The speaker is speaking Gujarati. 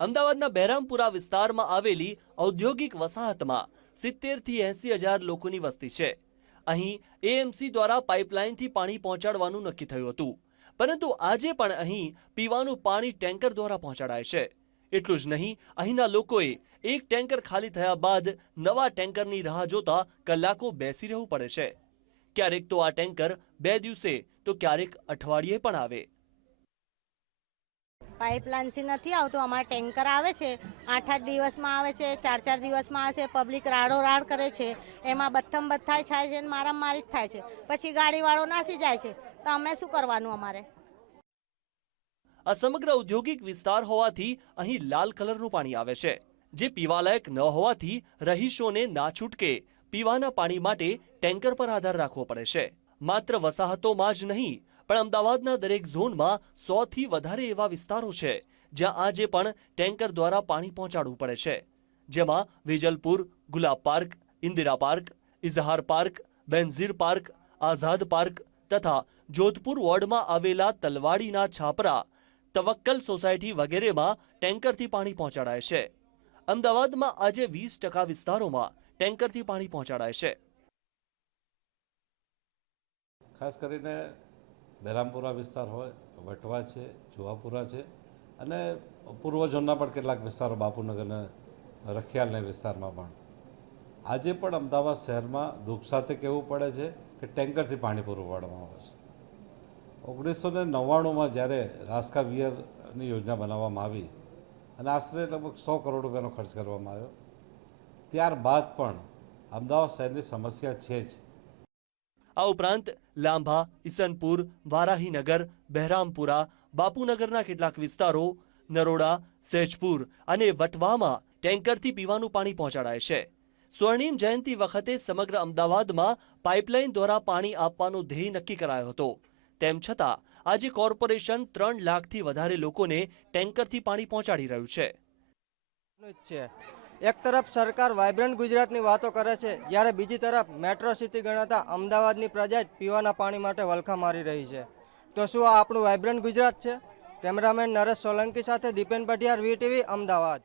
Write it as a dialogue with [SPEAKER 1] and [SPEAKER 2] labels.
[SPEAKER 1] અમદાવાદના બહેરામપુરા વિસ્તારમાં આવેલી ઔદ્યોગિક વસાહતમાં સિત્તેરથી એંસી હજાર લોકોની વસ્તી છે. અહીં એએમસી દ્વારા પાઇપલાઇનથી પાણી પહોંચાડવાનું નક્કી થયું હતું. પરંતુ આજે પણ અહીં પીવાનું પાણી ટેન્કર દ્વારા પહોંચાડાય છે. એટલું જ નહીં, અહીંના લોકોએ એક ટેન્કર ખાલી થયા બાદ નવા ટેન્કરની રાહ જોતા કલાકો બેસી રહેવું પડે છે. ક્યારેક તો આ ટેન્કર બે દિવસે, તો ક્યારેક અઠવાડિયે પણ આવે.
[SPEAKER 2] પાઇપલાઇનથી નથી આવતું. અમારે ટેન્કર આવે છે. આઠ આઠ દિવસમાં આવે છે ચાર ચાર દિવસમાં આવે છે. પબ્લિક રાડો રાડ કરે છે. એમાં બથમ બથ્થાય થાય છે અને મારામારી જ થાય છે. પછી ગાડીવાળો નાસી જાય છે. તો અમે શું કરવાનું અમારે?
[SPEAKER 1] આ સમગ્ર ઔદ્યોગિક વિસ્તાર હોવાથી અહીં લાલ કલરનું પાણી આવે છે. જે પીવાલાયક ન હોવાથી રહીશોને ના છૂટકે પીવાના પાણી માટે ટેન્કર પર આધાર રાખવો પડે છે. માત્ર વસાહતોમાં જ નહીં પણ અમદાવાદના દરેક ઝોનમાં સોથી વધારે એવા વિસ્તારો છે, જ્યાં આજે પણ ટેન્કર દ્વારા પાણી પહોંચાડવું પડે છે. જેમાં Vejalpur, Gulab park, Indira park, Izhar park, Benazir park, Azad park તથા જોધપુર વોર્ડમાં આવેલા તલવાડીના છાપરા, તવક્કલ સોસાયટી વગેરેમાં ટેન્કરથી પાણી પહોંચાડાય છે. અમદાવાદમાં આજે વીસ ટકા વિસ્તારોમાં ટેન્કરથી પાણી પહોંચાડાય છે.
[SPEAKER 3] ખાસ કરીને બહેરામપુરા વિસ્તાર હોય, વટવા છે જુહાપુરા છે અને પૂર્વ ઝોનના પણ કેટલાક વિસ્તારો બાપુનગરના, રખિયાલને રખિયાલના વિસ્તારમાં પણ. આજે પણ અમદાવાદ શહેરમાં દુઃખ સાથે કહેવું પડે છે કે ટેન્કરથી પાણી પૂરું પાડવામાં આવે છે. ઓગણીસો ને નવ્વાણુંમાં જ્યારે રાસ્કા વિયરની યોજના બનાવવામાં આવી અને આશરે લગભગ સો કરોડ રૂપિયાનો ખર્ચ કરવામાં આવ્યો, ત્યારબાદ પણ અમદાવાદ શહેરની સમસ્યા છે જ.
[SPEAKER 1] આ ઉપરાંત લાંભા, ઈસનપુર, વારાહીનગર, બહેરામપુરા, બાપુનગરના કેટલાક વિસ્તારો, નરોડા, સેજપુર અને વટવામાં ટેન્કરથી પીવાનું પાણી પહોંચાડાય છે. સ્વર્ણિમ જયંતિ વખતે સમગ્ર અમદાવાદમાં પાઇપલાઇન દ્વારા પાણી આપવાનો ધ્યેય નક્કી કરાયો હતો. તેમ છતાં, આજે કોર્પોરેશન ત્રણ લાખથી વધારે લોકોને ટેન્કરથી પાણી પહોંચાડી રહ્યું
[SPEAKER 4] છે. એક તરફ સરકાર વાઇબ્રન્ટ ગુજરાતની વાતો કરે છે, જ્યારે બીજી તરફ મેટ્રો સિટી ગણાતા અમદાવાદની પ્રજા જ પીવાના પાણી માટે વલખા મારી રહી છે. તો શું આ આપણું વાઇબ્રન્ટ ગુજરાત છે? કેમેરામેન નરેશ સોલંકી સાથે દીપેન પટિયાર વીટીવી, અમદાવાદ.